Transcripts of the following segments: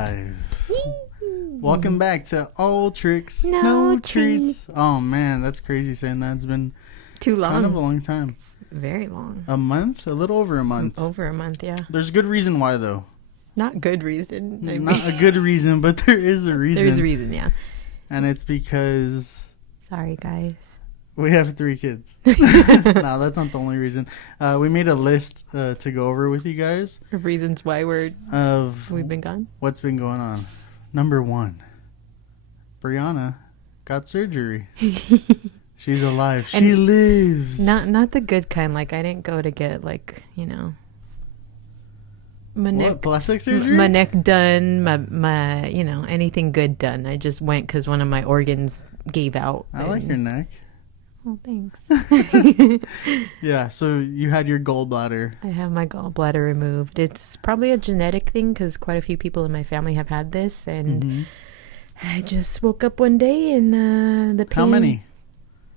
live. Welcome back to All Tricks, No Treats. Oh man, that's crazy saying that. It's been too long. Kind of a long time. Very long. A month? A little over a month. Over a month, yeah. There's a good reason why, though. Not good reason. Not a good reason, but there is a reason. There's a reason, yeah. And it's because... Sorry, guys. We have 3 kids. No, that's not the only reason. We made a list to go over with you guys. Of reasons why we've been gone? What's been going on. Number 1. Brianna got surgery. She's alive. She lives. Not the good kind. Like, I didn't go to get, like, you know... What, plastic surgery? My neck done, my you know, anything good done. I just went because one of my organs gave out. I like your neck. Oh, thanks. Yeah, so you had your gallbladder. I have my gallbladder removed. It's probably a genetic thing because quite a few people in my family have had this. And I just woke up one day and the pain... How many?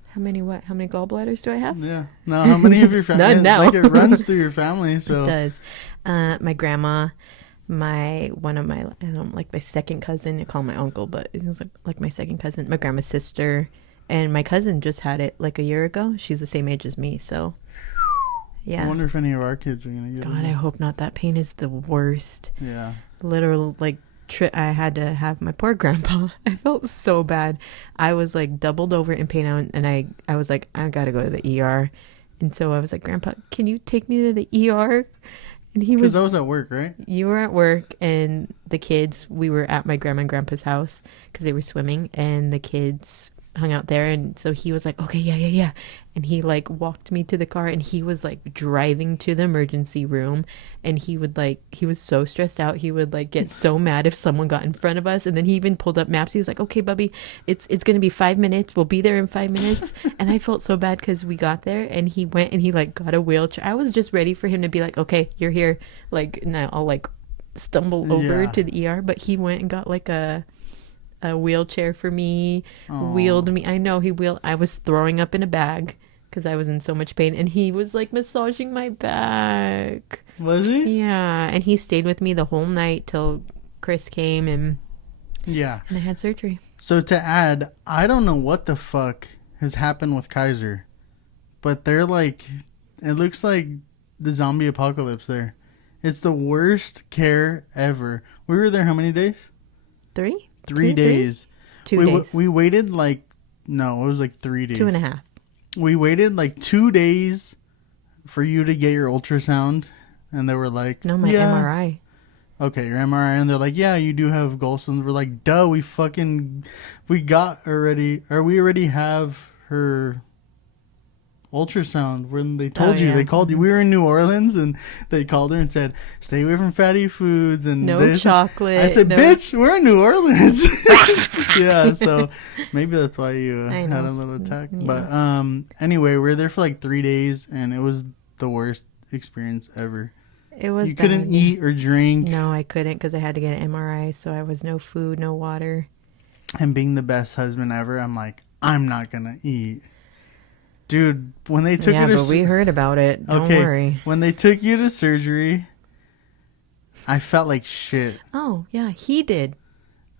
How many what? How many gallbladders do I have? Yeah. No, how many of your family? None now. Like, it runs through your family, so... It does. My grandma, I don't like my second cousin. I call him my uncle, but it was like my second cousin. My grandma's sister. And my cousin just had it like a year ago. She's the same age as me, so... Yeah. I wonder if any of our kids are going to get it. God, I hope not. That pain is the worst. Yeah. Literal, like... I had to have my poor grandpa. I felt so bad. I was like doubled over in pain, and I was like, I gotta go to the ER. And so I was like, Grandpa, can you take me to the ER? And he was... Because I was at work, right? You were at work, and the kids, we were at my grandma and grandpa's house because they were swimming, and the kids hung out there. And so he was like, okay, yeah. And he like walked me to the car, and he was like driving to the emergency room, and he was so stressed out. He would like get so mad if someone got in front of us. And then he even pulled up maps. He was like, okay, Bubby, it's going to be 5 minutes. We'll be there in 5 minutes. And I felt so bad because we got there, and he went and he like got a wheelchair. I was just ready for him to be like, okay, you're here. Like, now I'll like stumble over to the ER. But he went and got like a wheelchair for me. Aww. Wheeled me. I know, I was throwing up in a bag because I was in so much pain, and he was like massaging my back. Was he? Yeah. And he stayed with me the whole night till Chris came, and I had surgery. So to add, I don't know what the fuck has happened with Kaiser, but they're like, it looks like the zombie apocalypse there. It's the worst care ever. We were there how many days? 3? 3 days. 2 days. We waited like, no, it was like 3 days. 2.5. We waited like 2 days for you to get your ultrasound, and they were like, no, my MRI. Okay, your MRI, and they're like, yeah, you do have gallstones. We're like, duh, we already have her ultrasound. When they told you, they called you. We were in New Orleans, and they called her and said, stay away from fatty foods and no chocolate. I said, bitch, we're in New Orleans. Yeah, so maybe that's why you had a little attack. Yeah. But anyway, we were there for like 3 days, and it was the worst experience ever. It was You couldn't eat or drink. No, I couldn't because I had to get an MRI, so I was no food, no water. And being the best husband ever, I'm like, I'm not going to eat. Dude, when they took you to... but we heard about it. Don't worry. When they took you to surgery, I felt like shit. Oh, yeah, he did.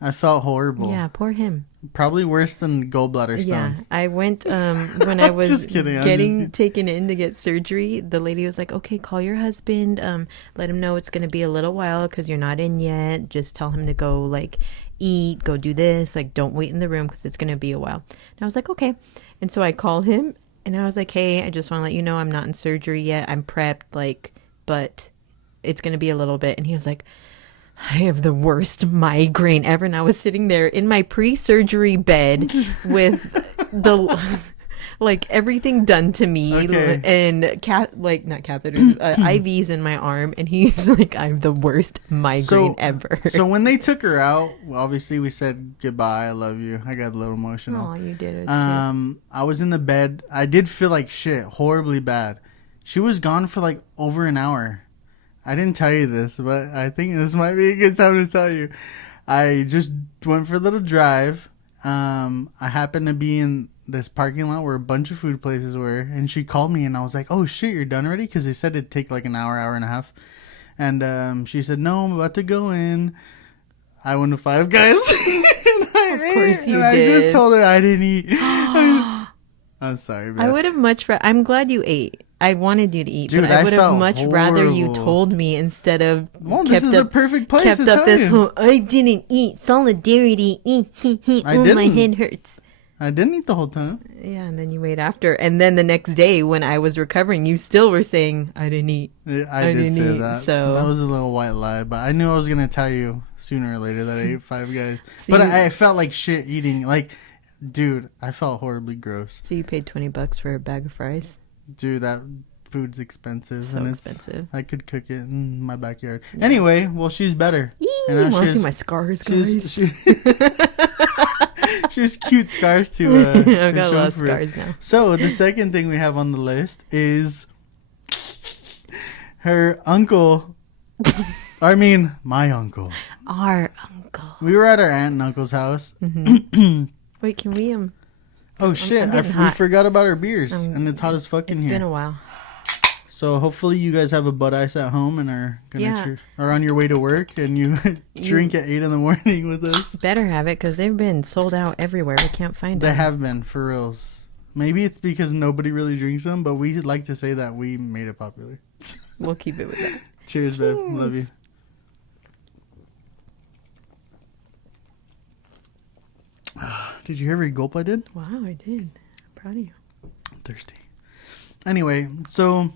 I felt horrible. Yeah, poor him. Probably worse than gallbladder stones. Yeah, I went when I was just kidding. getting taken in to get surgery. The lady was like, okay, call your husband. Let him know it's going to be a little while because you're not in yet. Just tell him to go, like, eat, go do this. Like, don't wait in the room because it's going to be a while. And I was like, okay. And so I called him. And I was like, hey, I just want to let you know I'm not in surgery yet. I'm prepped, like, but it's going to be a little bit. And he was like, I have the worst migraine ever. And I was sitting there in my pre-surgery bed with like everything done to me and not catheters, IVs in my arm. And he's like, I have the worst migraine ever. So when they took her out, well, obviously we said goodbye. I love you. I got a little emotional. Oh, you did. It was I was in the bed. I did feel like shit, horribly bad. She was gone for like over an hour. I didn't tell you this, but I think this might be a good time to tell you. I just went for a little drive. I happened to be in this parking lot where a bunch of food places were, and she called me, and I was like, oh shit, you're done already? Because they said it'd take like an hour and a half. And she said, no, I'm about to go in. I went to Five Guys. Of course you I did. just told her I didn't eat. I'm sorry, man. I would have I'm glad you ate. I wanted you to eat, Dude, but I would have felt much rather you horrible. told me instead of Well, this is a perfect place kept to up tell this you. whole I didn't eat solidarity. I Oh, my didn't. head hurts. I didn't eat the whole time. Yeah, and then you ate after. And then the next day when I was recovering, you still were saying I didn't eat. Yeah, I did didn't say eat, that. so- That was a little white lie, but I knew I was gonna tell you sooner or later that I ate Five Guys. So But you- I felt like shit eating. Like, dude, I felt horribly gross. So you paid $20 for a bag of fries? Dude, that food's expensive. So and expensive. I could cook it in my backyard. Anyway, well, she's better. Yee, And now you want she to see has- my scars, guys? She has cute scars to I've to got a show lot of for it. scars now. So the second thing we have on the list is her uncle. I mean, my uncle. Our uncle. We were at our aunt and uncle's house. Wait, can we Oh shit! I'm getting We hot. forgot about our beers, and it's hot as fuck in It's here. been a while. So hopefully you guys have a Bud Ice at home and are gonna Yeah. are on your way to work and you drink at 8 a.m. with us. Better have it because they've been sold out everywhere. We can't find They them. have been for reals. Maybe it's because nobody really drinks them, but we like to say that we made it popular. We'll keep it with that. Cheers, babe. Love you. Did you hear every gulp I did? Wow, I did. I'm proud of you. I'm thirsty. Anyway, so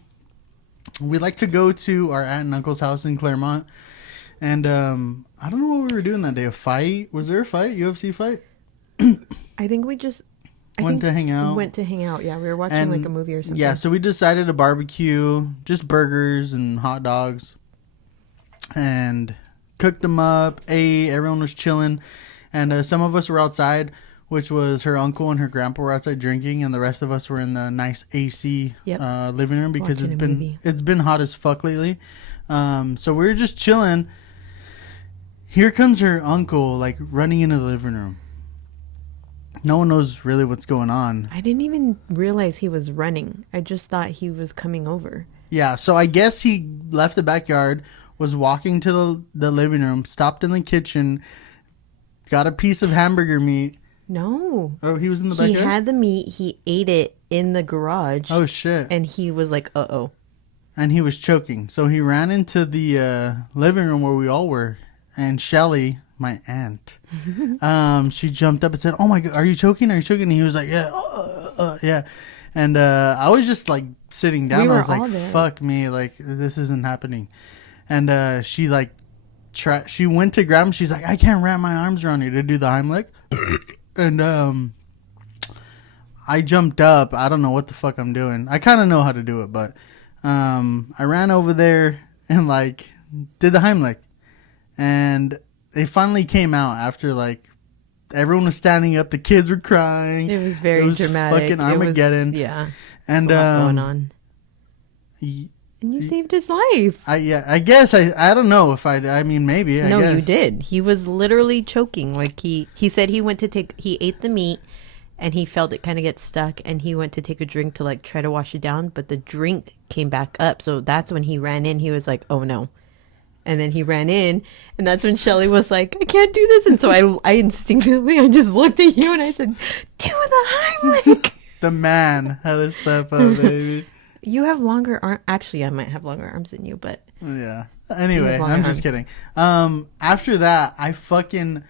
we like to go to our aunt and uncle's house in Claremont. And I don't know what we were doing that day. A fight? Was there a fight? UFC fight? I think we just Went to hang out. Went to hang out. Yeah, we were watching And like a movie or something. Yeah, so we decided to barbecue, just burgers and hot dogs, and cooked them up, ate, everyone was chilling, and some of us were outside, which was her uncle and her grandpa were outside drinking, and the rest of us were in the nice AC Yep. living room because Watching a movie. it's been hot as fuck lately. So we were just chilling. Here comes her uncle, like, running into the living room. No one knows really what's going on. I didn't even realize he was running. I just thought he was coming over. Yeah, so I guess he left the backyard, was walking to the living room, stopped in the kitchen, got a piece of hamburger meat. No. Oh, he was in the He backyard? had the meat. He ate it in the garage. Oh, shit. And he was like, uh-oh. And he was choking. So he ran into the living room where we all were. And Shelly, my aunt, she jumped up and said, "Oh my God, are you choking? Are you choking?" And he was like, "Yeah, yeah." And I was just like sitting down. We I were was like, all there. "Fuck me, like this isn't happening." And she like, she went to grab him. She's like, "I can't wrap my arms around you to do the Heimlich." And I jumped up. I don't know what the fuck I'm doing. I kind of know how to do it, but I ran over there and like did the Heimlich. And they finally came out after like everyone was standing up. The kids were crying. It was very dramatic. Fucking Armageddon. Yeah. And There's a lot going on. And you saved his life. I guess I don't know if I mean maybe. I No, guess. you did. He was literally choking. Like he said he went to he ate the meat and he felt it kind of get stuck and he went to take a drink to like try to wash it down, but the drink came back up. So that's when he ran in. He was like, "Oh no." And then he ran in, and that's when Shelly was like, "I can't do this." And so I instinctively, I just looked at you and I said, "Do the Heimlich." The man had to step up, baby. You have longer arms. Actually, I might have longer arms than you, but Yeah. Anyway, longer I'm just arms. kidding. After that, I fucking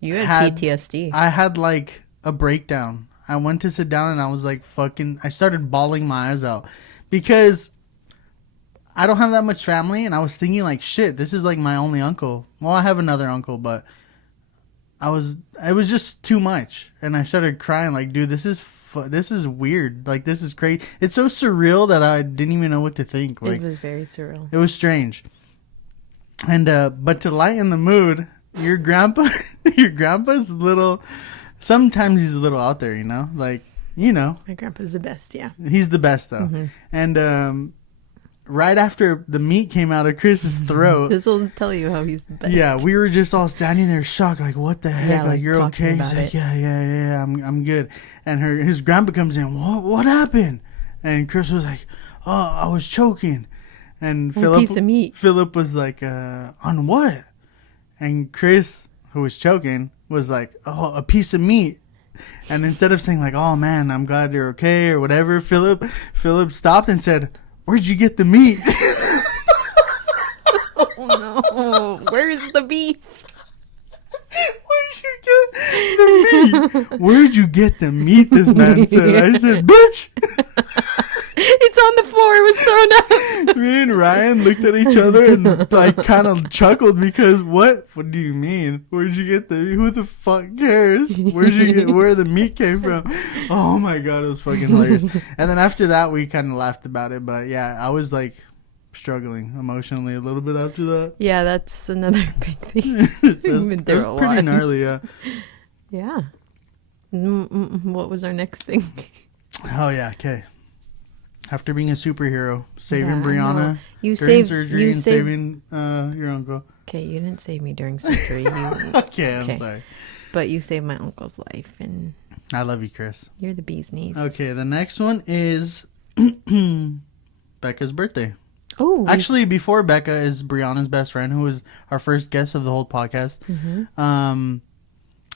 you had PTSD. I had like a breakdown. I went to sit down and I was like fucking. I started bawling my eyes out because I don't have that much family, and I was thinking like, shit, this is like my only uncle. Well, I have another uncle, but it was just too much, and I started crying like, dude, this is weird. Like, this is crazy. It's so surreal that I didn't even know what to think. Like, it was very surreal. it was strange. And but to lighten the mood, your grandpa's little. Sometimes he's a little out there, you know, like, you know. My grandpa's the best. Yeah. He's the best though. Mm-hmm. And right after the meat came out of Chris's throat, This will tell you how he's the best. yeah, we were just all standing there shocked, like, what the heck? Yeah, like, like, you're talking okay? He's about like, it. yeah, I'm good. And his grandpa comes in, what happened? And Chris was like, oh, I was choking. And One piece of meat. Philip was like, on what? And Chris, who was choking, was like, "Oh, a piece of meat." And instead of saying like, "Oh man, I'm glad you're okay" or whatever, Philip stopped and said, "Where'd you get the meat?" Oh no! Where's the beef? Where'd you get the meat? Where'd you get the meat? This man said. I said, "Bitch." It's on the floor. It was thrown up. Me and Ryan looked at each other and like kind of chuckled because what do you mean? Where'd you get the? Who the fuck cares? Where'd you get where the meat came from? Oh my god, it was fucking hilarious. And then after that, we kind of laughed about it. But yeah, I was like struggling emotionally a little bit after that. Yeah, that's another big thing. It's pretty gnarly, yeah. Yeah. What was our next thing? Oh yeah, okay. After being a superhero, saving Yeah, I know. Brianna You during saved surgery and saving your uncle. Okay, you didn't save me during surgery. You, Okay, I'm Okay. sorry. but you saved my uncle's life, and I love you, Chris. you're the bee's knees. Okay, the next one is Becca's birthday. Oh, Actually, before Becca is Brianna's best friend, who was our first guest of the whole podcast.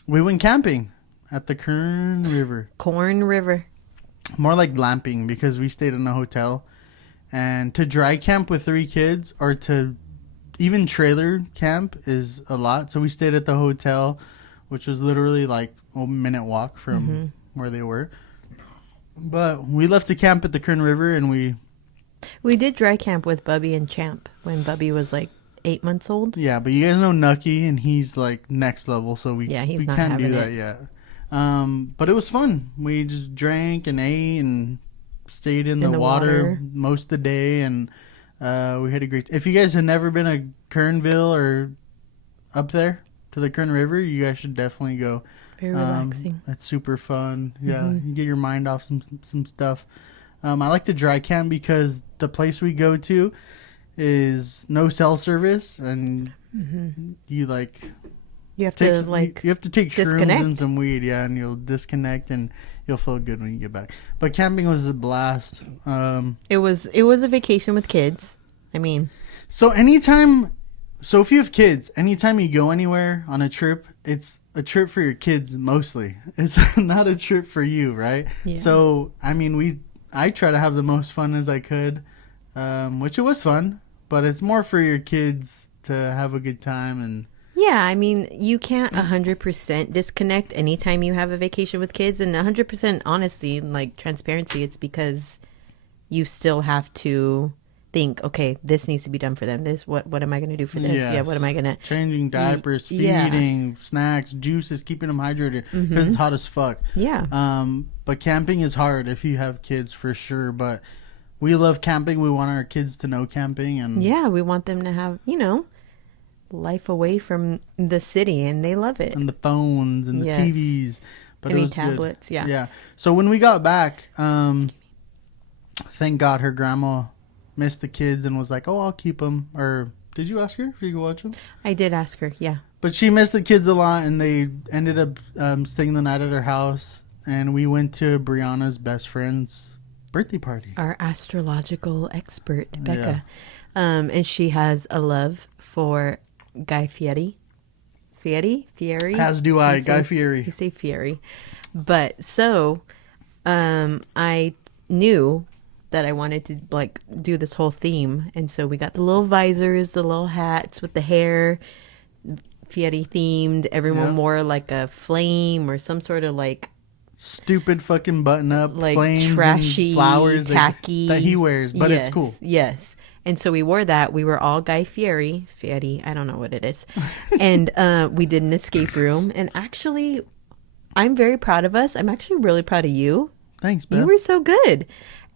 We went camping at the Kern River. Corn River. More like glamping because we stayed in a hotel. And to dry camp with 3 kids or to even trailer camp is a lot. So we stayed at the hotel, which was literally like a minute walk from where they were. But we left to camp at the Kern River and we We did dry camp with Bubby and Champ when Bubby was like 8 months old. Yeah, but you guys know Nucky, and he's like next level, so we Yeah, he's not can't do having that it. yet. But it was fun. We just drank and ate and stayed in the water most of the day, and we had a great. If you guys have never been to Kernville or up there to the Kern River, you guys should definitely go. Very relaxing. It's super fun. Yeah, you get your mind off some stuff. I like to dry camp because the place we go to is no cell service, and you like You have take to like you have to take shrooms disconnect. and some weed, yeah, and you'll disconnect and you'll feel good when you get back. But camping was a blast. It was a vacation with kids. I mean, So if you have kids, anytime you go anywhere on a trip, it's a trip for your kids mostly. It's not a trip for you, right? Yeah. So I mean, I try to have the most fun as I could, which it was fun, but it's more for your kids to have a good time. And yeah, I mean, you can't 100% disconnect anytime you have a vacation with kids, and 100% honesty, like transparency, it's because you still have to think, okay, this needs to be done for them. What am I going to do for this? Yeah, what am I going to... changing diapers, Yeah. feeding, snacks, juices, keeping them hydrated because it's hot as fuck. Yeah. But camping is hard if you have kids for sure. But we love camping. We want our kids to know camping, and Yeah, we want them to have, life away from the city, and they love it. and the phones and the Yes. TVs. But Any it was tablets, good. yeah. Yeah. So when we got back, thank God her grandma missed the kids and was like, "Oh, I'll keep them." Or did you ask her if you could watch them? I did ask her, yeah. But she missed the kids a lot, and they ended up staying the night at her house. And we went to Brianna's best friend's birthday party. Our astrological expert, Becca. And she has a love for Guy Fieri. Fieri? As do I, You Guy say- Fieri. You say Fieri. But so, I knew that I wanted to like do this whole theme. And so we got the little visors, the little hats with the hair, Fieri themed. Everyone Yeah. wore like a flame or some sort of like Stupid fucking button up, like flames trashy and flowers tacky that he wears, but Yes, it's cool. Yes. And so we wore that. We were all Guy Fieri, I don't know what it is. And we did an escape room. And actually, I'm very proud of us. I'm actually really proud of you. Thanks, You Beth. were so good.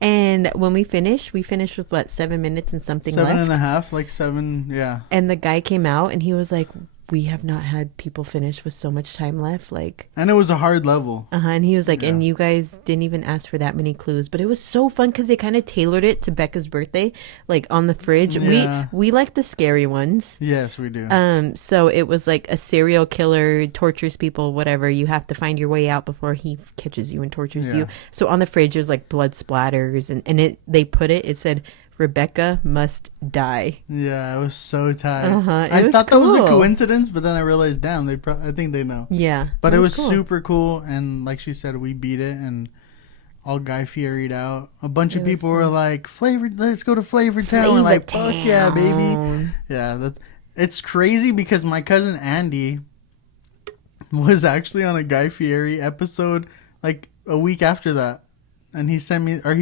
And when we finished with what, 7 minutes and something Seven left. and a half, like 7, yeah. And the guy came out and he was like, we have not had people finish with so much time left. Like, And it was a hard level. and he was like, Yeah. and you guys didn't even ask for that many clues, but it was so fun because they kind of tailored it to Becca's birthday, like on the fridge. Yeah. We like the scary ones. Yes, we do. So it was like a serial killer tortures people, whatever. You have to find your way out before he catches you and tortures Yeah. you. So on the fridge, there's like blood splatters, and it said Rebecca must die. Yeah, I was so tired. It I was thought that was a cool. coincidence, but then I realized, damn, I think they know. Yeah. But it was cool. super cool, and like she said, we beat it, and all Guy Fieri'd out. A bunch of people were like, let's go to Flavor Town. We're like, fuck yeah, baby. Yeah, it's crazy because my cousin Andy was actually on a Guy Fieri episode like a week after that. And he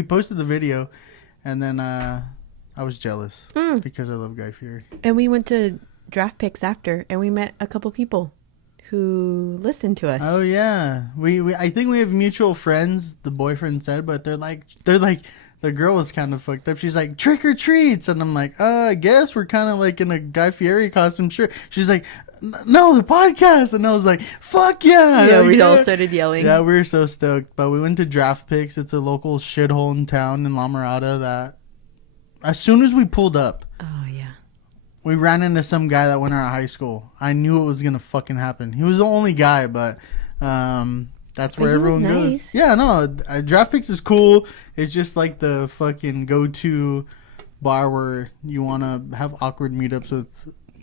posted the video, and then I was jealous because I love Guy Fieri. And we went to draft picks after, and we met a couple people who listened to us. Oh yeah, we I think we have mutual friends. The boyfriend said, but they're like the girl was kind of fucked up. She's like, trick or treats, and I'm like, I guess we're kind of like in a Guy Fieri costume. Sure. She's like, no, the podcast, and I was like, fuck yeah. Yeah, we yeah. all started yelling. Yeah, we were so stoked. But we went to Draft Picks. It's a local shithole in town in La Mirada that as soon as we pulled up, Oh, yeah. we ran into some guy that went to our high school. I knew it was going to fucking happen. He was the only guy, but that's where everyone goes. Nice. Yeah, no, Draft Picks is cool. It's just like the fucking go-to bar where you want to have awkward meetups with,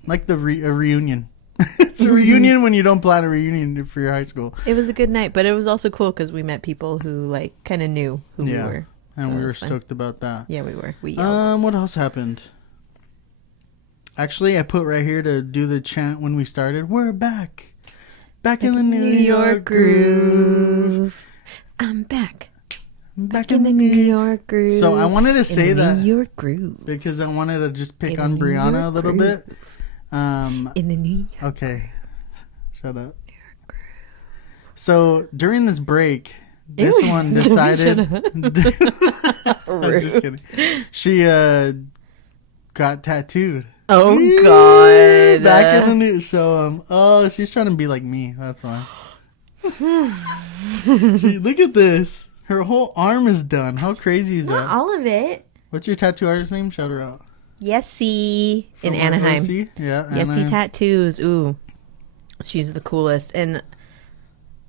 like a reunion. It's a reunion when you don't plan a reunion for your high school. It was a good night, but it was also cool because we met people who like kind of knew who we were. And That we were was fun. stoked about that. Yeah, we were. We yelled. What else happened? Actually, I put right here to do the chant when we started. We're back. Back in the New York groove. I'm back. Back In the New York groove. So I wanted to say in the that New York groove. because I wanted to just pick In on the New Brianna a York little groove. bit. In the New York. Okay. Shut up. So during this break, this Ew, one don't decided. shut I'm just kidding. She got tattooed. Oh, Woo! God. Back in the new show. Oh, she's trying to be like me. That's why. Look at this. Her whole arm is done. How crazy is Not that? all of it. What's your tattoo artist name? Shout her out. Yessie in From Anaheim. OC? Yeah, Yessie Anaheim. Tattoos. Ooh. She's the coolest. And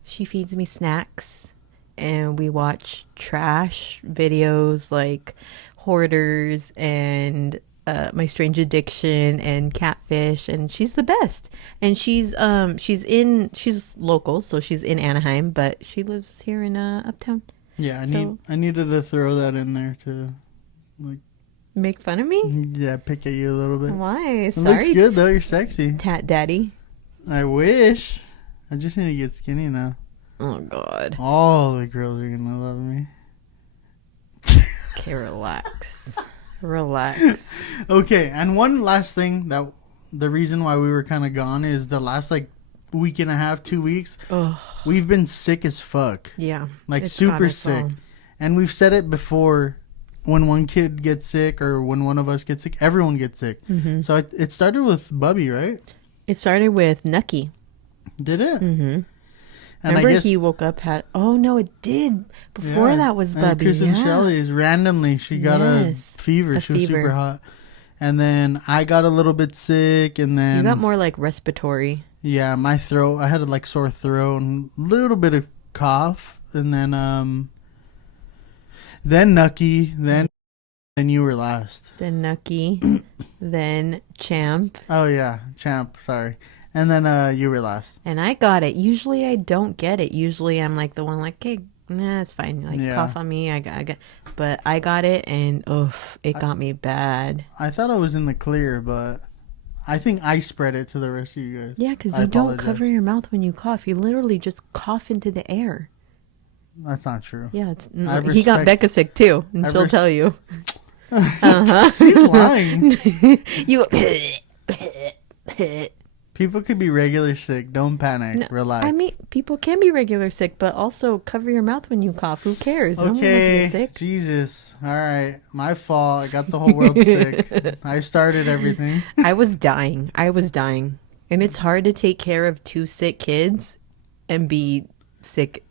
she feeds me snacks. And we watch trash videos like Hoarders and My Strange Addiction and Catfish. And she's the best. And she's local, so she's in Anaheim, but she lives here in Uptown. Yeah, So- I needed to throw that in there to, like, Make fun of me? yeah, pick at you a little bit. Why? It Sorry. looks good though. You're sexy. Tat Daddy. I wish. I just need to get skinny now. Oh, God. All the girls are gonna love me. Okay, relax. Relax. Okay, and one last thing that the reason why we were kind of gone is the last like week and a half, 2 weeks. Oh, We've been sick as fuck, yeah. like It's super got us sick. all. And we've said it before. When one kid gets sick or when one of us gets sick, everyone gets sick. Mm-hmm. So it started with Bubby, right? It started with Nucky. Did it? Mm-hmm. And Remember he woke up, oh, no, it did. Before that was Bubby. Kristen Yeah. Shelley's randomly she got a Yes, fever. a She was fever. super hot. And then I got a little bit sick, and then You got more like respiratory. yeah, my throat. I had a like sore throat and a little bit of cough, and then Nucky, then you were last. Then Nucky. Then Champ. Oh yeah, Champ. Sorry, and then you were last. And I got it. Usually I don't get it. Usually I'm like the one like, hey, nah, it's fine. Like Yeah. cough on me. I got. But I got it, and it got me bad. I thought I was in the clear, but I think I spread it to the rest of you guys. Yeah, because I you don't apologize. cover your mouth when you cough. You literally just cough into the air. That's not true. Yeah, I he got respect- Becca sick too, and I she'll res- tell you. Uh-huh. She's lying. You. People could be regular sick. Don't panic. No, Relax. I mean, people can be regular sick, but also cover your mouth when you cough. Who cares? No one wants to okay. get sick. Jesus. All right. My fault. I got the whole world sick. I started everything. I was dying. And it's hard to take care of two sick kids and be sick.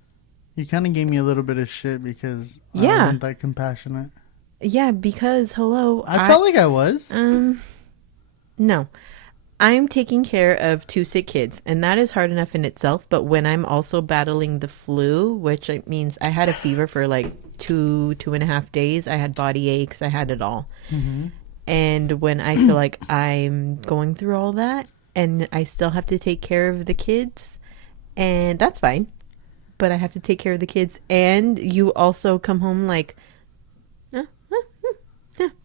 You kind of gave me a little bit of shit because I Yeah. wasn't that compassionate. Yeah, because hello. I felt like I was. No. I'm taking care of two sick kids, and that is hard enough in itself. But when I'm also battling the flu, which means I had a fever for like two and a half days, I had body aches. I had it all. And when I feel like I'm going through all that and I still have to take care of the kids, and that's fine, but I have to take care of the kids, and you also come home like,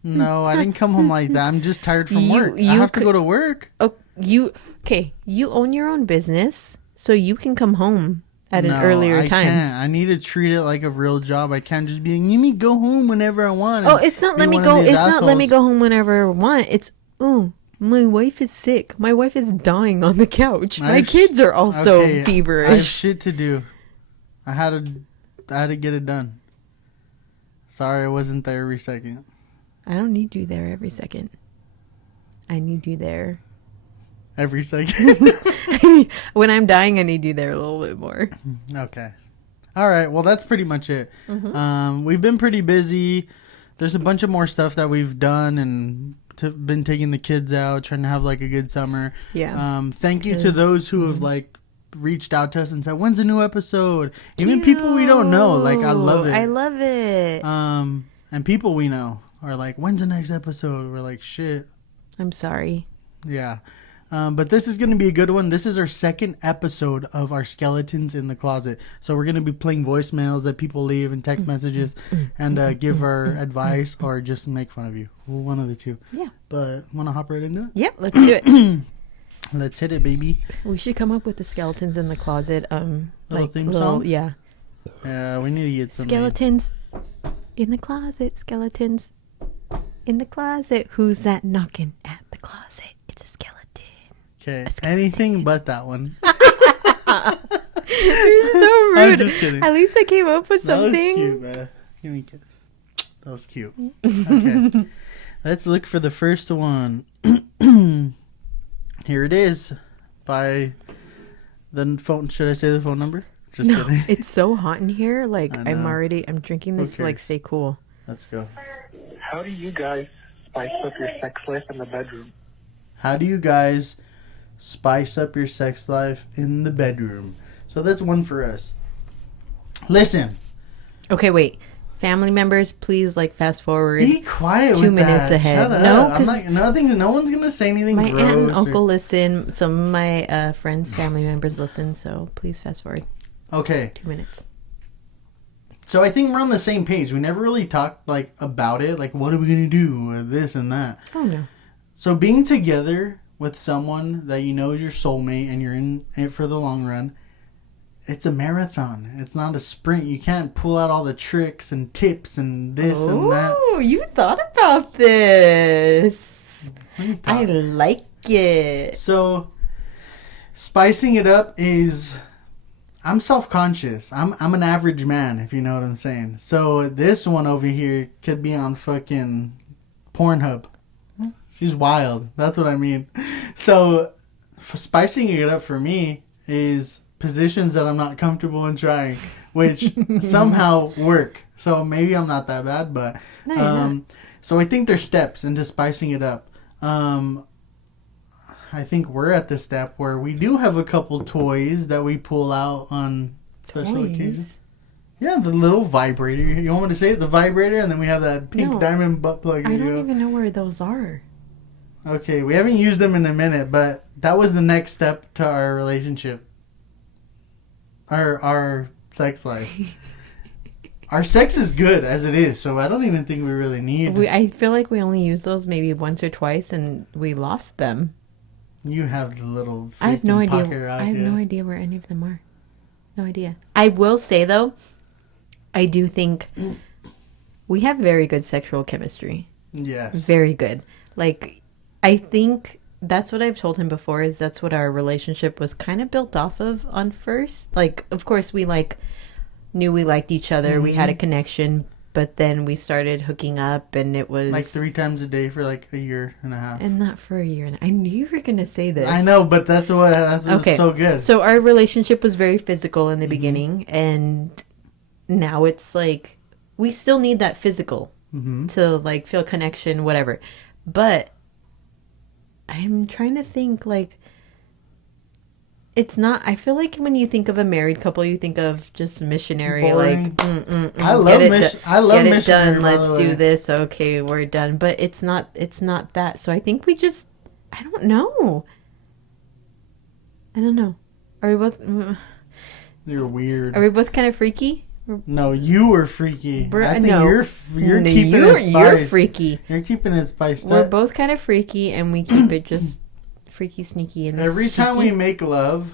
No, I didn't come home like that. I'm just tired from work. I have to go to work. Oh, you own your own business, so you can come home at an earlier time. Can't. I need to treat it like a real job. I can't just be like, let me go home whenever I want. Oh, it's not let me go. It's not let me go home whenever I want. It's my wife is sick. My wife is dying on the couch. My kids are also feverish. I have shit to do. I had to get it done. Sorry, I wasn't there every second. I don't need you there every second. I need you there every second. When I'm dying, I need you there a little bit more. Okay. All right. Well, that's pretty much it. We've been pretty busy. There's a bunch of more stuff that we've done and been taking the kids out, trying to have like a good summer. Yeah. Thank you to those who have like reached out to us and said, when's a new episode? Even people we don't know. Like, I love it. I love it. And people we know are like, when's the next episode? We're like, shit. I'm sorry. Yeah. But this is going to be a good one. This is our second episode of our Skeletons in the Closet. So we're going to be playing voicemails that people leave and text messages and give our advice or just make fun of you. One of the two. Yeah. But want to hop right into it? Yep, let's do it. Let's hit it, baby. We should come up with the Skeletons in the Closet. Theme song? Yeah. Yeah, we need to get some. Skeletons in the closet. Skeletons in the closet. Who's that knocking at the closet? It's a skeleton. Okay, anything but that one. You're so rude. I'm just kidding. At least I came up with something. That was cute, man. Give me a kiss. That was cute. Okay. Let's look for the first one. Here it is. By the phone. Should I say the phone number? Just kidding. It's so hot in here. Like, I'm drinking this to like stay cool. Let's go. How do you guys spice up your sex life in the bedroom? How do you guys spice up your sex life in the bedroom? So that's one for us. Listen. Okay, wait. Family members, please, like, fast forward. Be quiet 2 minutes ahead. Shut up. No, I'm like, no one's going to say anything my gross. aunt and uncle listen. Some of my friends' family members listen. So please fast forward. Okay. 2 minutes. So I think we're on the same page. We never really talked, like, about it. Like, what are we going to do with this and that? Oh, no. So being together with someone that you know is your soulmate and you're in it for the long run, it's a marathon. It's not a sprint. You can't pull out all the tricks and tips and this and that. Oh, you thought about this. I like it. So spicing it up is... I'm self-conscious. I'm an average man, if you know what I'm saying. So this one over here could be on fucking Pornhub. She's wild. That's what I mean. So spicing it up for me is positions that I'm not comfortable in trying, which somehow work. So maybe I'm not that bad, but so I think there's steps into spicing it up. I think we're at the step where we do have a couple toys that we pull out on special occasions. Yeah, the little vibrator. You want me to say it? The vibrator, and then we have that pink diamond butt plug. I don't even know where those are. Okay, we haven't used them in a minute, but that was the next step to our relationship. Our sex life. Our sex is good as it is, so I don't even think we really need... I feel like we only used those maybe once or twice, and we lost them. You have the little... I have no idea. I have no idea where any of them are. No idea. I will say, though, I do think we have very good sexual chemistry. Yes. Very good. Like, I think that's what I've told him before, is that's what our relationship was kind of built off of on first. Like, of course, we knew we liked each other. We had a connection, but then we started hooking up, and it was... Like 3 times a day for like a year and a half. And not for a year. I knew you were going to say this. I know, but that's what's so good. So our relationship was very physical in the beginning, and now it's like, we still need that physical to like feel connection, whatever. But I'm trying to think, like, It's not. I feel like when you think of a married couple, you think of just missionary. Boring. Like, I love I love missionary. it done. By the Let's way. do this. Okay, we're done. But it's not. It's not that. So I think we just. I don't know. I don't know. Are we both? You're weird. Are we both kind of freaky? No, you were freaky. I think no. you're No, keeping you're, it spiced. you're freaky. You're keeping it spiced We're up. both kind of freaky, and we keep it just freaky, sneaky, and Every time we cheeky. make love,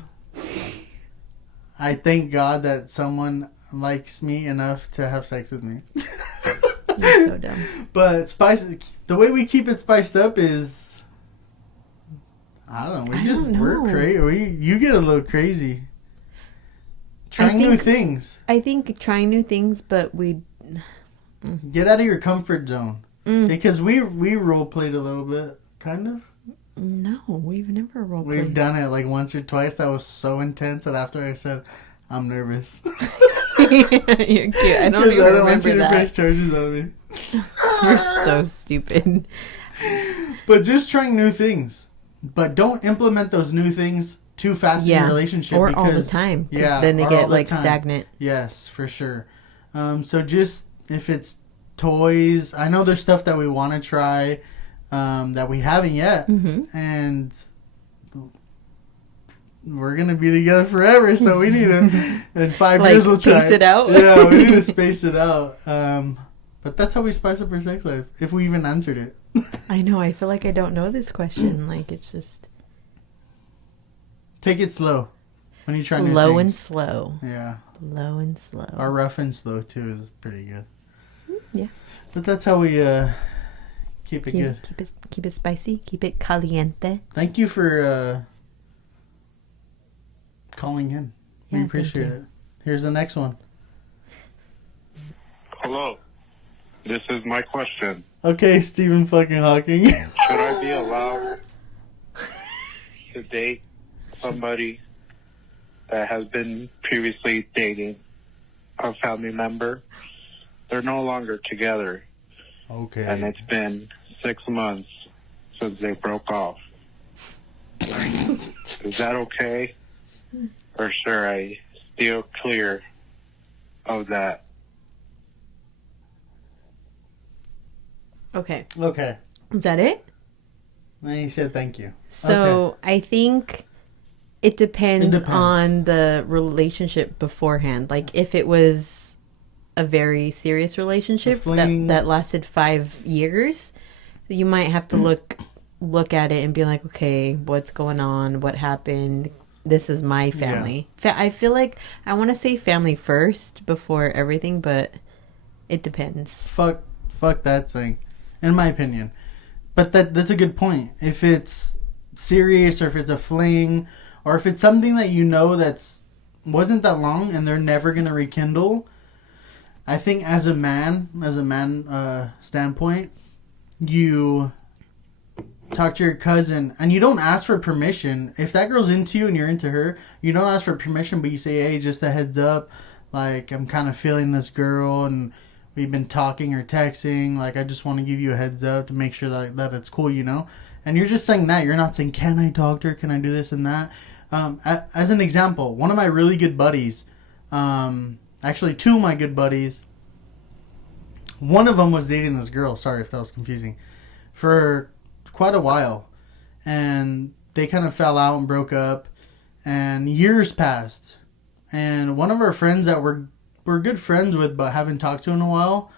I thank God that someone likes me enough to have sex with me. You're so dumb. But the way we keep it spiced up is, I don't know. We're know. crazy. You get a little crazy. Trying new things. I think trying new things, but we Get out of your comfort zone. Mm. Because we role played a little bit, kind of. No, we've never role We've played. done it like once or twice. That was so intense that after I said, I'm nervous. You're cute. I don't even I don't want remember you to press that. charges on me. You're so stupid. But just trying new things. But don't implement those new things too fast in your relationship. Or because, all the time. 'Cause Yeah. then they or get all the like time. stagnant. Yes, for sure. So just if it's toys, I know there's stuff that we want to try that we haven't yet. Mm-hmm. And we're going to be together forever. So we need to, in 5 Like, years, we'll try space it out? Yeah, we need to space it out. But that's how we spice up our sex life, if we even answered it. I know. I feel like I don't know this question. Like, it's just Take it slow when you try new low things. and slow. Yeah. Low and slow. Or rough and slow, too, is pretty good. Yeah. But that's how we keep it good. Keep it spicy. Keep it caliente. Thank you for calling in. We Yeah, appreciate thank you. it. Here's the next one. Hello. This is my question. Okay, Stephen fucking Hawking. Should I be allowed to date somebody that has been previously dating a family member? They're no longer together, and Okay. it's been 6 months since they broke off. Is that okay? Or should I steer clear of that? Okay. Okay. Is that it? And he said thank you. So I think it depends, It depends. on the relationship beforehand. Like if it was a very serious relationship A fling. that lasted 5 years, you might have to look at it and be like, okay, what's going on? What happened? This is my family. I feel like I want to say family first before everything, but it depends. Fuck that thing, in my opinion. But that's a good point. If it's serious, or if it's a fling, or if it's something that you know that's wasn't that long and they're never gonna rekindle, I think as a man standpoint, you talk to your cousin and you don't ask for permission. If that girl's into you and you're into her, you don't ask for permission, but you say, hey, just a heads up, like I'm kind of feeling this girl and we've been talking or texting, like I just want to give you a heads up to make sure that it's cool, you know? And you're just saying that. You're not saying, can I talk to her? Can I do this and that? As an example, one of my really good buddies, actually two of my good buddies, one of them was dating this girl, sorry if that was confusing, for quite a while. And they kind of fell out and broke up, and years passed. And one of our friends that we're good friends with but haven't talked to in a while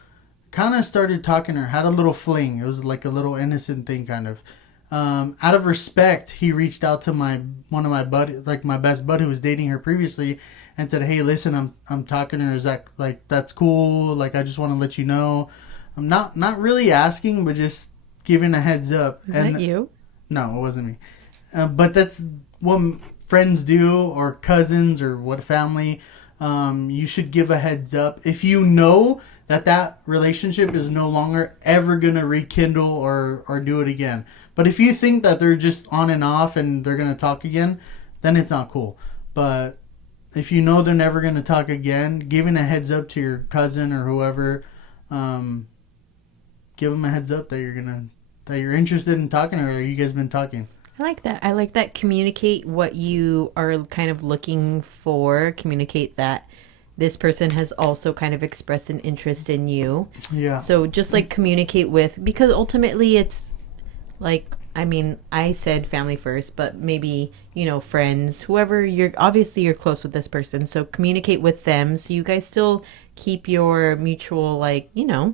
kind of started talking to her, had a little fling. It was like a little innocent thing, kind of. Out of respect, he reached out to one of my buddies, like my best buddy who was dating her previously, and said, hey, listen, I'm talking to her. Is that, like, that's cool? Like, I just want to let you know. I'm not really asking, but just giving a heads up. Is that you? No, it wasn't me. But that's what friends do, or cousins, or what family. You should give a heads up if you know that relationship is no longer ever gonna rekindle or do it again. But if you think that they're just on and off and they're gonna talk again, then it's not cool. But if you know they're never gonna talk again, giving a heads up to your cousin or whoever, give them a heads up that you're interested in talking, or you guys been talking. I like that. I like that. Communicate what you are kind of looking for. Communicate that this person has also kind of expressed an interest in you. Yeah. So just like communicate with, because ultimately it's like, I mean, I said family first, but maybe, you know, friends, whoever obviously you're close with this person. So communicate with them so you guys still keep your mutual, like, you know,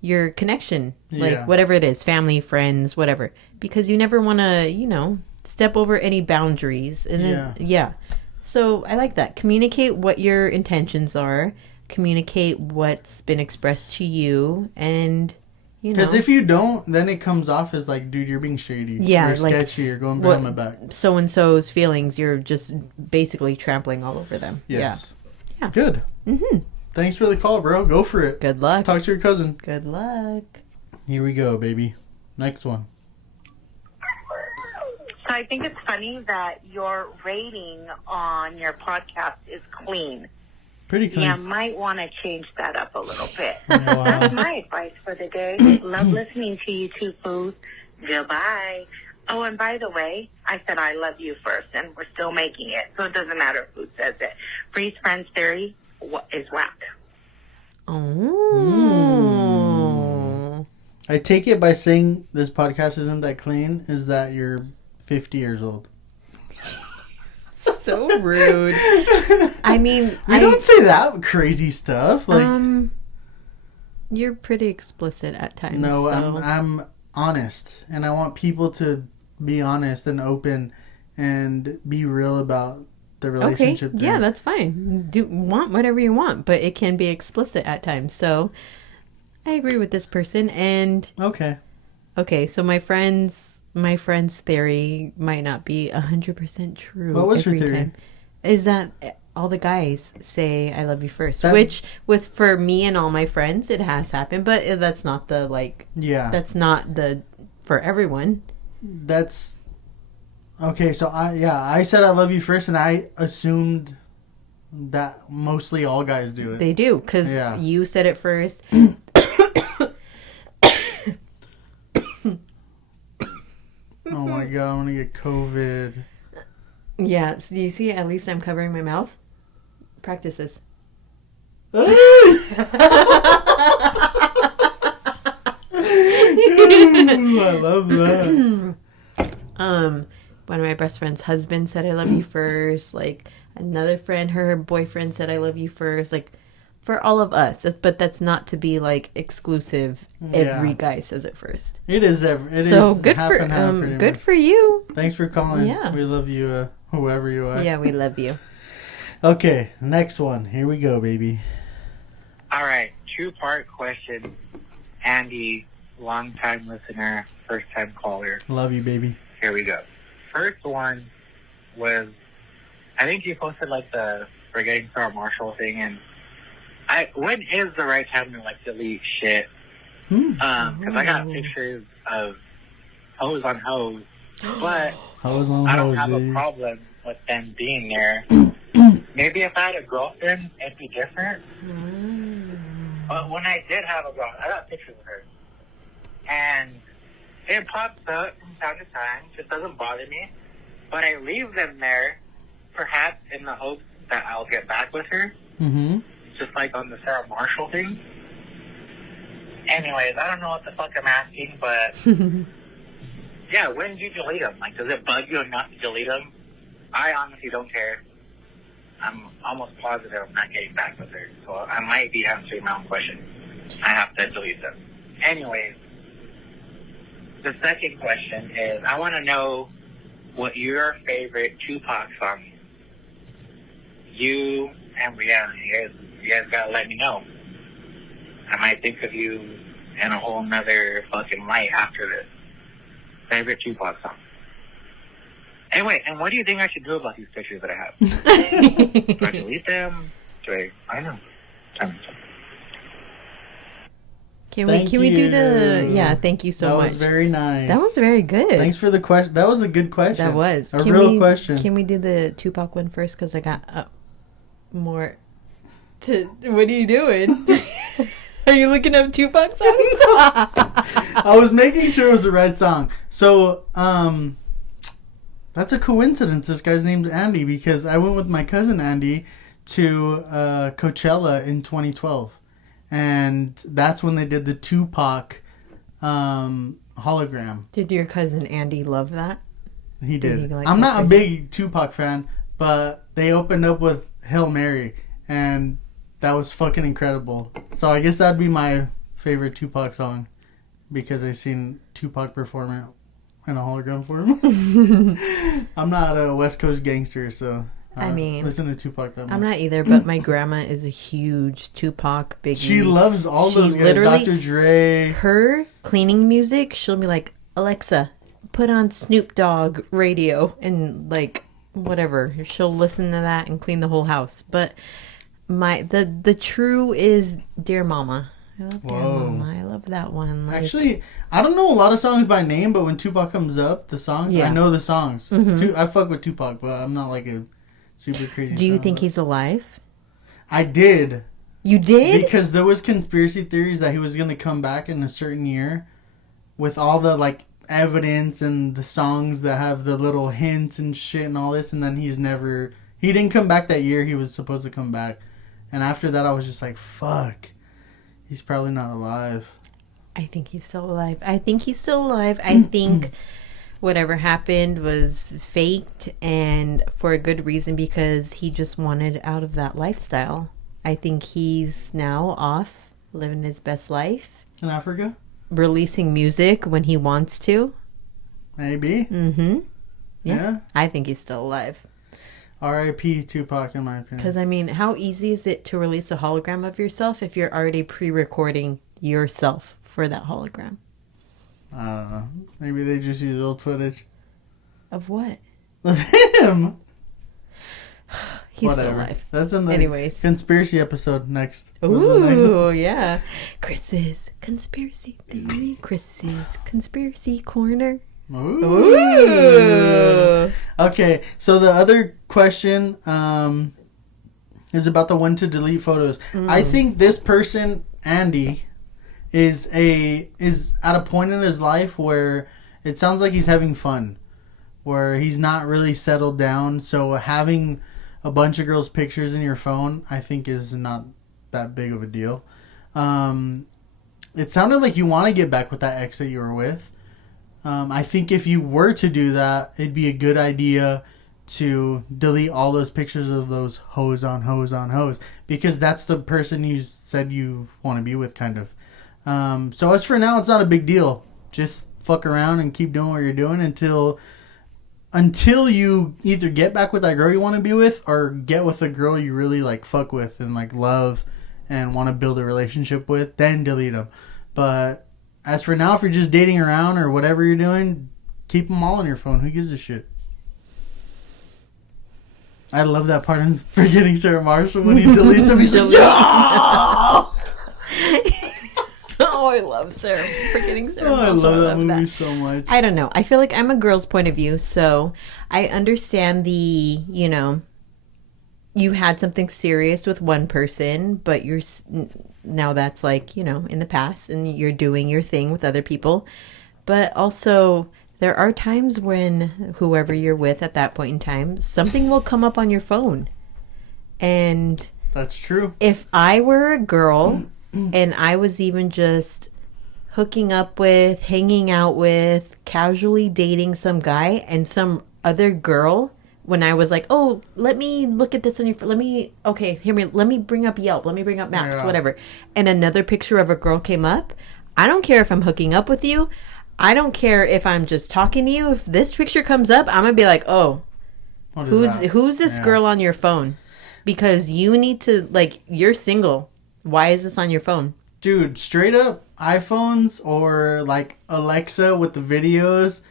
your connection, like whatever it is, family, friends, whatever, because you never want to, you know, step over any boundaries. And then, so I like that. Communicate what your intentions are, communicate what's been expressed to you, and you know, because if you don't, then it comes off as like, dude, you're being shady. Yeah, you're like, sketchy. You're going behind my back. So and so's feelings, you're just basically trampling all over them. Yes. Yeah. Good. Thanks for the call, bro. Go for it. Good luck. Talk to your cousin. Good luck. Here we go, baby. Next one. So I think it's funny that your rating on your podcast is clean. Pretty clean. Yeah, might want to change that up a little bit. Wow. That's my advice for the day. Love listening to you two fools. Goodbye. Oh, and by the way, I said I love you first, and we're still making it, so it doesn't matter who says it. Freeze Friends Theory is whack. Oh. I take it by saying this podcast isn't that clean is that you're 50 years old. So rude. I mean, we don't say that crazy stuff. Like, you're pretty explicit at times. no, so. I'm honest, and I want people to be honest and open and be real about the relationship. Okay, yeah, that's fine. Want whatever you want, but it can be explicit at times. So I agree with this person. And okay, so my friend's theory might not be 100% true. What was her every theory? time. Is that all the guys say I love you first, which for me and all my friends it has happened, but that's not the that's not the for everyone. That's okay. So I said I love you first, and I assumed that mostly all guys do it. They do, because you said it first. Oh my god, I'm gonna get COVID. Yeah, so you see, at least I'm covering my mouth. Practice this. Ooh, I love that. One of my best friend's husband said I love you first. Like another friend, her boyfriend said I love you first. Like for all of us, but that's not to be like exclusive. Every guy says it first. It is. It so is good half for and half, good for you. Thanks for calling. Yeah, we love you, whoever you are. Yeah, we love you. Okay, next one. Here we go, baby. All right, 2-part question. Andy, long-time listener, first-time caller. Love you, baby. Here we go. First one was, I think you posted like the forgetting Sarah Marshall thing, and when is the right time to like delete shit? Because I got pictures of hoes on hoes, but hoes on I don't hoes, have baby. a problem with them being there. Maybe if I had a girlfriend, it'd be different. But when I did have a girlfriend, I got pictures of her. And it pops up from time to time. Just doesn't bother me. But I leave them there, perhaps in the hopes that I'll get back with her. Mm-hmm. Just like on the Sarah Marshall thing. Anyways, I don't know what the fuck I'm asking, but... yeah, when did you delete them? Like, does it bug you enough to delete them? I honestly don't care. I'm almost positive I'm not getting back with her. So I might be answering my own question. I have to delete them. Anyways, the second question is, I want to know what your favorite Tupac song is. You and Brianna, you guys gotta let me know. I might think of you in a whole nother fucking light after this. Favorite Tupac song. Anyway, and what do you think I should do about these pictures that I have? Do I delete them? I don't know. Tell me. Can we do the... Yeah, thank you so much. That was very nice. That was very good. Thanks for the question. That was a good question. That was. A real question. Can we do the Tupac one first? Because I got more to... What are you doing? Are you looking up Tupac songs? I was making sure it was the right song. So, That's a coincidence. This guy's name's Andy because I went with my cousin Andy to Coachella in 2012. And that's when they did the Tupac hologram. Did your cousin Andy love that? He did. he like I'm not a that? big Tupac fan, but they opened up with Hail Mary, and that was fucking incredible. So I guess that'd be my favorite Tupac song because I seen Tupac perform it in a hologram form. I'm not a West Coast gangster, so I mean, listen to Tupac that much. I'm not either, but my grandma is a huge Tupac Biggie. She loves all She those guys. literally- Dr. Dre. Her cleaning music, she'll be like, Alexa, put on Snoop Dogg radio, and like whatever. She'll listen to that and clean the whole house. But the true is Dear Mama. I love Dear Whoa. Mama. I love that one. Like, Actually, I don't know a lot of songs by name, but when Tupac comes up, the songs, Yeah. I know the songs. Mhm. I fuck with Tupac, but I'm not like a super crazy do you fan, think but- he's alive? I did. You did? Because there was conspiracy theories that he was going to come back in a certain year with all the like evidence and the songs that have the little hints and shit and all this, and then he didn't come back that year he was supposed to come back. And after that I was just like, fuck. He's probably not alive. I think he's still alive. I think whatever happened was faked and for a good reason because he just wanted out of that lifestyle. I think he's now off living his best life, In Africa? releasing music when he wants to. Maybe. Mm-hmm. Yeah. Yeah. I think he's still alive. R.I.P. Tupac, in my opinion. Because, I mean, how easy is it to release a hologram of yourself if you're already pre-recording yourself for that hologram? I don't know. Maybe they just use old footage Of what? of him. He's still alive. That's in the Anyways. conspiracy episode next. What's the next? Ooh, yeah. Chris's conspiracy theory. Chris's conspiracy corner. Ooh. Ooh. Okay, so the other question is about the when to delete photos. I think this person, Andy, is at a point in his life where it sounds like he's having fun, where he's not really settled down. So having a bunch of girls' pictures in your phone, I think, is not that big of a deal. It sounded like you want to get back with that ex that you were with. I think if you were to do that, it'd be a good idea to delete all those pictures of those hoes on hoes on hoes, because that's the person you said you want to be with, kind of. So as for now, it's not a big deal. Just fuck around and keep doing what you're doing until you either get back with that girl you want to be with or get with a girl you really like fuck with and like love and want to build a relationship with, then delete them. But as for now, if you're just dating around or whatever you're doing, keep them all on your phone. Who gives a shit? I love that part in Forgetting Sarah Marshall when he deletes them. He's like, yeah! Oh, I love Sarah. Forgetting Sarah. Oh, I Marshall. love that movie so much. I don't know. I feel like I'm a girl's point of view, so I understand the, you had something serious with one person, but now that's like, in the past and you're doing your thing with other people. But also there are times when whoever you're with at that point in time, something will come up on your phone. And that's true. If I were a girl and I was even just hooking up with, hanging out with, casually dating some guy and some other girl, when I was like, oh, let me look at this on your phone. Let me bring up Yelp. Let me bring up Maps, whatever. And another picture of a girl came up. I don't care if I'm hooking up with you. I don't care if I'm just talking to you. If this picture comes up, I'm going to be like, oh, who's this girl on your phone? Because you need to, you're single. Why is this on your phone? Dude, straight up iPhones or like Alexa with the videos.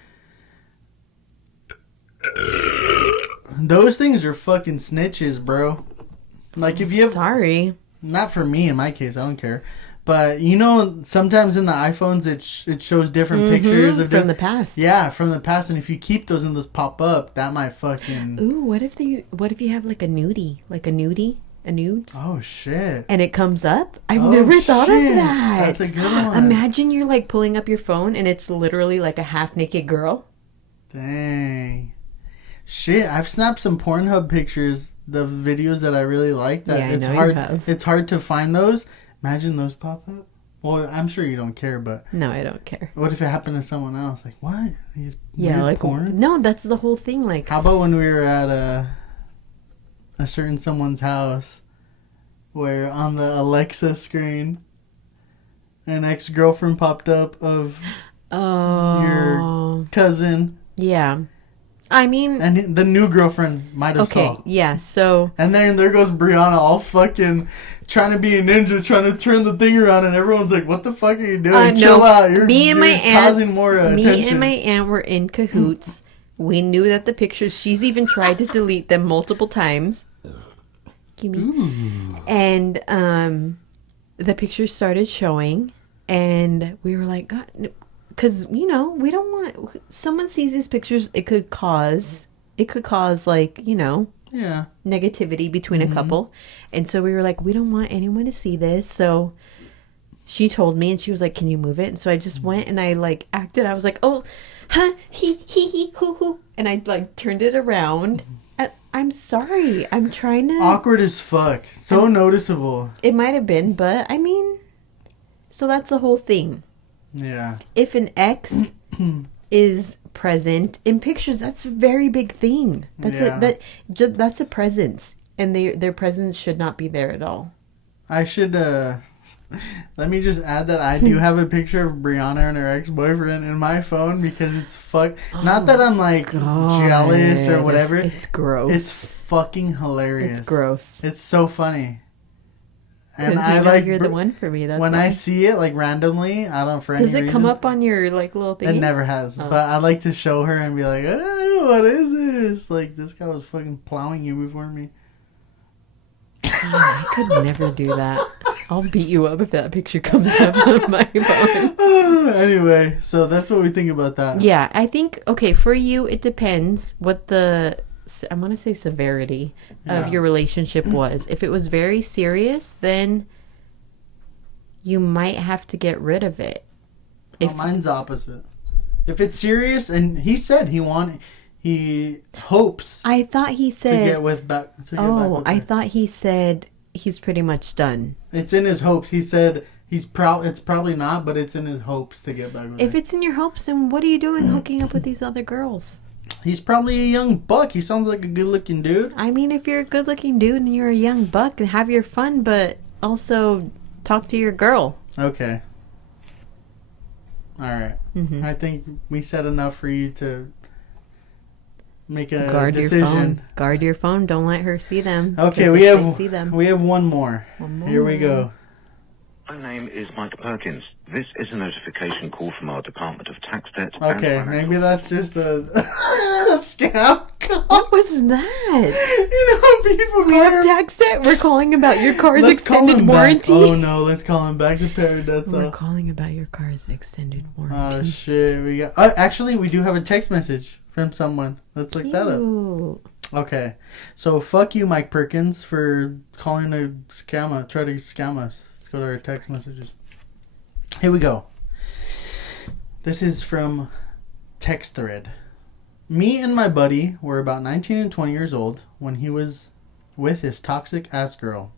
Those things are fucking snitches, bro. Like if you have, sorry, not for me in my case, I don't care. But sometimes in the iPhones it shows different pictures of from the past. Yeah, from the past, and if you keep those and those pop up, that might fucking. Ooh, what if you have like a nudes? Oh shit! And it comes up. I've never thought of that. That's a good one. Imagine you're pulling up your phone and it's literally like a half naked girl. Dang. Shit, I've snapped some Pornhub pictures, the videos that I really like. That Yeah, I it's know you hard. have. It's hard to find those. Imagine those pop up. Well, I'm sure you don't care, but No, I don't care. what if it happened to someone else? Like what? He's Yeah, weird like porn. no, that's the whole thing. Like, How about when we were at a certain someone's house, where on the Alexa screen, an ex-girlfriend popped up of oh, your cousin, yeah. I mean, and the new girlfriend might have okay, saw. yeah. So And then there goes Brianna, all fucking trying to be a ninja, trying to turn the thing around, and everyone's like, "What the fuck are you doing? Chill no, out! You're me and my aunt, causing more me attention." and my aunt were in cahoots. We knew that the pictures. She's even tried to delete them multiple times. Give me. And the pictures started showing, and we were like, God, because we don't want someone sees these pictures. It could cause like Yeah. negativity between a couple, and so we were like, we don't want anyone to see this. So she told me, and she was like, can you move it? And so I just went and I like acted. I was like, oh, huh, he hoo hoo, and I like turned it around. I'm sorry, I'm trying to. Awkward as fuck. So noticeable. It might have been, but I mean, so that's the whole thing. Yeah. If an ex is present in pictures, that's a very big thing. That's that's a presence, and their presence should not be there at all. I should let me just add that I do have a picture of Brianna and her ex-boyfriend in my phone because it's not that I'm like jealous or whatever. It's gross. It's fucking hilarious. It's gross. It's so funny. And Because I like you're the one for me. That's when why. I see it like randomly, I don't for any Does it reason. come up on your like little thing? It never has. Oh. But I like to show her and be like, oh, what is this? Like, this guy was fucking plowing you before me. I could never do that. I'll beat you up if that picture comes up on my phone. Anyway, so that's what we think about that. Yeah, I think, okay, for you, it depends what I'm going to say severity of your relationship was. If it was very serious, then you might have to get rid of it. Mine's opposite. If it's serious, and he said he hopes I thought he said. to get back with I her. thought he said he's pretty much done. It's in his hopes. He said it's probably not, but it's in his hopes to get back with her. If it's in your hopes, then what are you doing hooking up with these other girls? He's probably a young buck. He sounds like a good-looking dude. I mean, if you're a good-looking dude and you're a young buck, then have your fun, but also talk to your girl. Okay. All right. Mm-hmm. I think we said enough for you to make a Guard decision. your phone. Guard your phone. Don't let her see them. Okay, 'Cause we if they have see them. one more. Here we go. My name is Mike Perkins. This is a notification call from our Department of Tax Debt. Okay, maybe that's just a scam call. What was that? You know, people We have tax debt. We're calling about your car's Let's call extended him back. warranty. Oh no, let's call him back to Paradise. We're calling about your car's extended Oh warranty. shit, we got. Actually, we do have a text message from someone. Let's look that up. Cute. Okay, so fuck you, Mike Perkins, for calling to try to scam us. Let's go to our text messages. Here we go. This is from text thread. Me and my buddy were about 19 and 20 years old when he was with his toxic ass girl.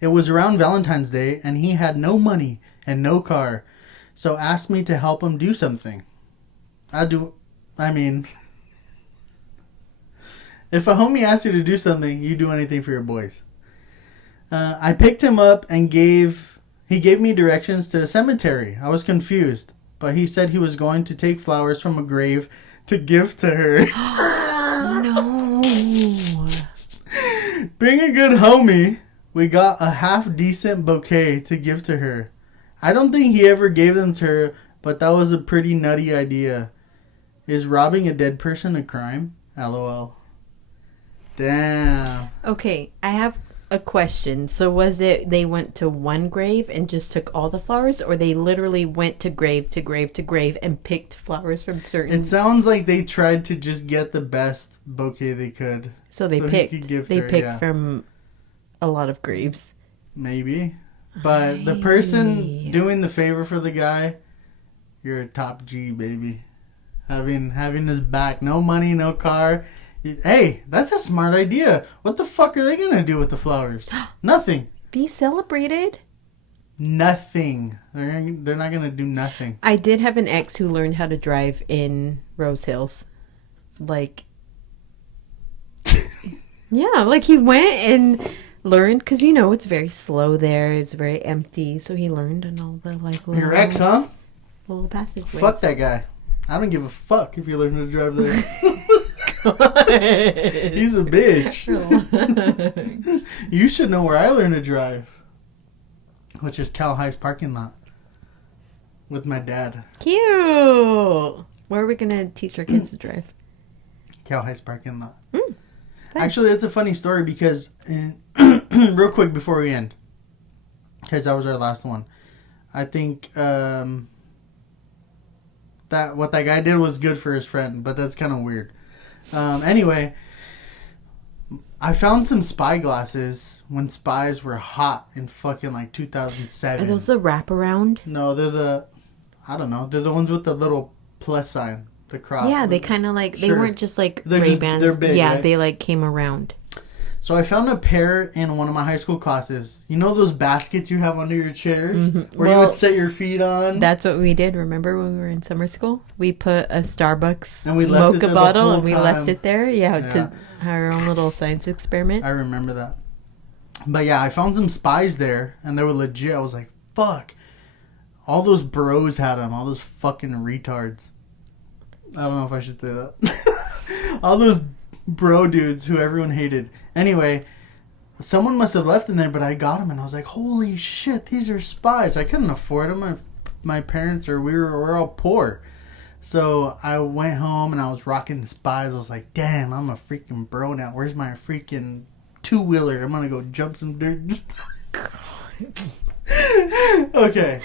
It was around Valentine's Day and he had no money and no car, so asked me to help him do something. If a homie asks you to do something, you do anything for your boys. I picked him up and he gave me directions to a cemetery. I was confused, but he said he was going to take flowers from a grave to give to her. No. Being a good homie, we got a half-decent bouquet to give to her. I don't think he ever gave them to her, but that was a pretty nutty idea. Is robbing a dead person a crime? LOL. Damn. Okay, I have a question. So was it they went to one grave and just took all the flowers, or they literally went to grave to grave to grave and picked flowers from certain... It sounds like they tried to just get the best bouquet they could. So they he picked. could give They her, picked yeah. from a lot of graves. Maybe. But the person doing the favor for the guy, you're a top G, baby. having his back. No money, no car. Hey, that's a smart idea. What the fuck are they gonna do with the flowers? Nothing. Be celebrated. Nothing. They're not gonna do nothing. I did have an ex who learned how to drive in Rose Hills. Like, yeah, like he went and learned, because you know it's very slow there. It's very empty, so he learned in all the like little, Your ex, huh? little passageways. Fuck that guy. I don't give a fuck if you learn to drive there. He's a bitch. You should know where I learned to drive, which is Cal High's parking lot with my dad. Cute. Where are we gonna teach our kids to drive? Cal High's parking lot. Fun. Actually, that's a funny story because, real quick before we end, because that was our last one. I think that what that guy did was good for his friend, but that's kind of weird. Anyway, I found some spy glasses when spies were hot in fucking like 2007. Are those the wraparound? No, they're I don't know. They're the ones with the little plus sign, the cross. Yeah, they kind of like, they Sure. weren't just like They're Ray-Bans. they're big, yeah, right? they like came around. So I found a pair in one of my high school classes. You know those baskets you have under your chairs? Where you Well, would set your feet on? That's what we did. Remember when we were in summer school? We put a Starbucks And we left it mocha there the bottle whole and we time. left it there. Yeah, Yeah. to our own little science experiment. I remember that. But yeah, I found some spies there, and they were legit. I was like, fuck. All those bros had them. All those fucking retards. I don't know if I should say that. All those bro dudes who everyone hated. Anyway, someone must have left them there, but I got them, and I was like, holy shit, these are spies. I couldn't afford them. My parents, or we're all poor. So I went home, and I was rocking the spies. I was like, damn, I'm a freaking bro now. Where's my freaking two-wheeler? I'm gonna go jump some dirt. Okay.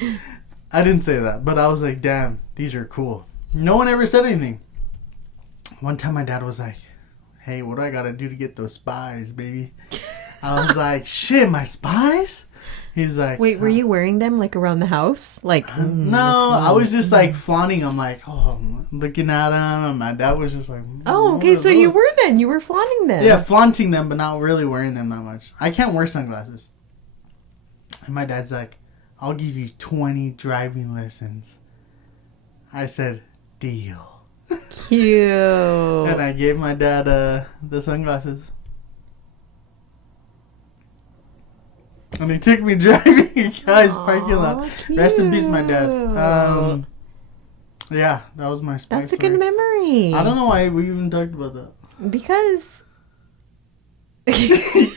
I didn't say that, but I was like, damn, these are cool. No one ever said anything. One time my dad was like, hey, what do I gotta do to get those spies, baby? I was like, shit, my spies? He's like, Wait, were you wearing them like around the house? Like, no, I was just like flaunting them, like, oh, I'm looking at them. And my dad was just like, oh, okay, what are so you those? were then. You were flaunting them. Yeah, flaunting them, but not really wearing them that much. I can't wear sunglasses. And my dad's like, I'll give you 20 driving lessons. I said, deal. Cute. And I gave my dad the sunglasses. And he took me driving in Guy's parking lot. Rest in peace, my dad. Yeah, that was my spy That's a story. good memory. I don't know why we even talked about that. Because I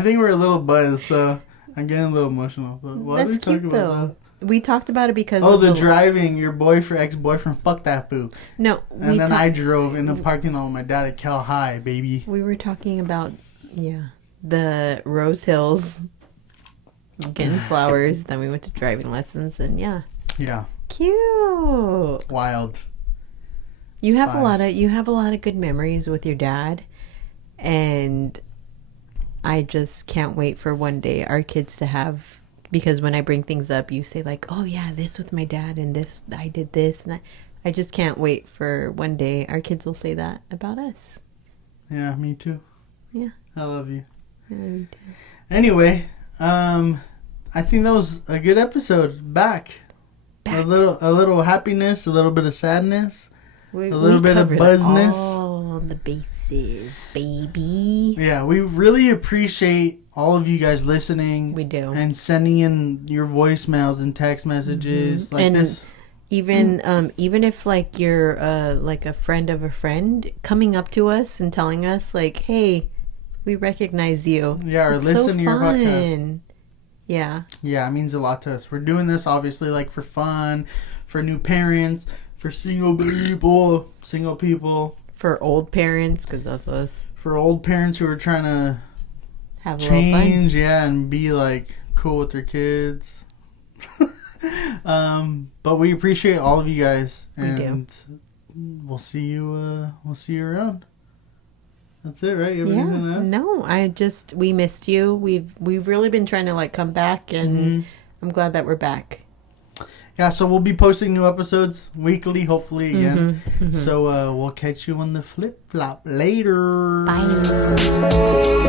think we're a little buzzed, so I'm getting a little emotional. But why did we that's talk cute about though. that? We talked about it because Oh, of the driving, your ex-boyfriend, fuck that fool. No, And then I drove in the parking lot with my dad at Cal High, baby. we were talking about the Rose Hills getting flowers. Then we went to driving lessons, and yeah, cute. Wild. You have Spies. a lot of good memories with your dad, and I just can't wait for one day our kids to have. Because when I bring things up, you say like, "Oh yeah, this with my dad, and this I did this," and I just can't wait for one day our kids will say that about us. Yeah, me too. Yeah, I love you. I love you too. Anyway, I think that was a good episode. Back. A little happiness, a little bit of sadness, a little bit of covered buzzness. all the bases, baby. Yeah, we really appreciate all of you guys listening. We do. And sending in your voicemails and text messages like And this. Even if like you're like a friend of a friend coming up to us and telling us like, "Hey, we recognize you." Yeah, or It's listen so to your podcast. fun. Yeah. Yeah, it means a lot to us. We're doing this obviously like for fun, for new parents, for single people, For old parents, because that's us. for old parents who are trying to Have a little fun. change, yeah, and be like cool with their kids. But we appreciate all of you guys, and we'll see you around. That's it, right? You have anything to add? No, we missed you. We've really been trying to like come back, and I'm glad that we're back. Yeah, so we'll be posting new episodes weekly, hopefully, again. So we'll catch you on the flip-flop later. Bye.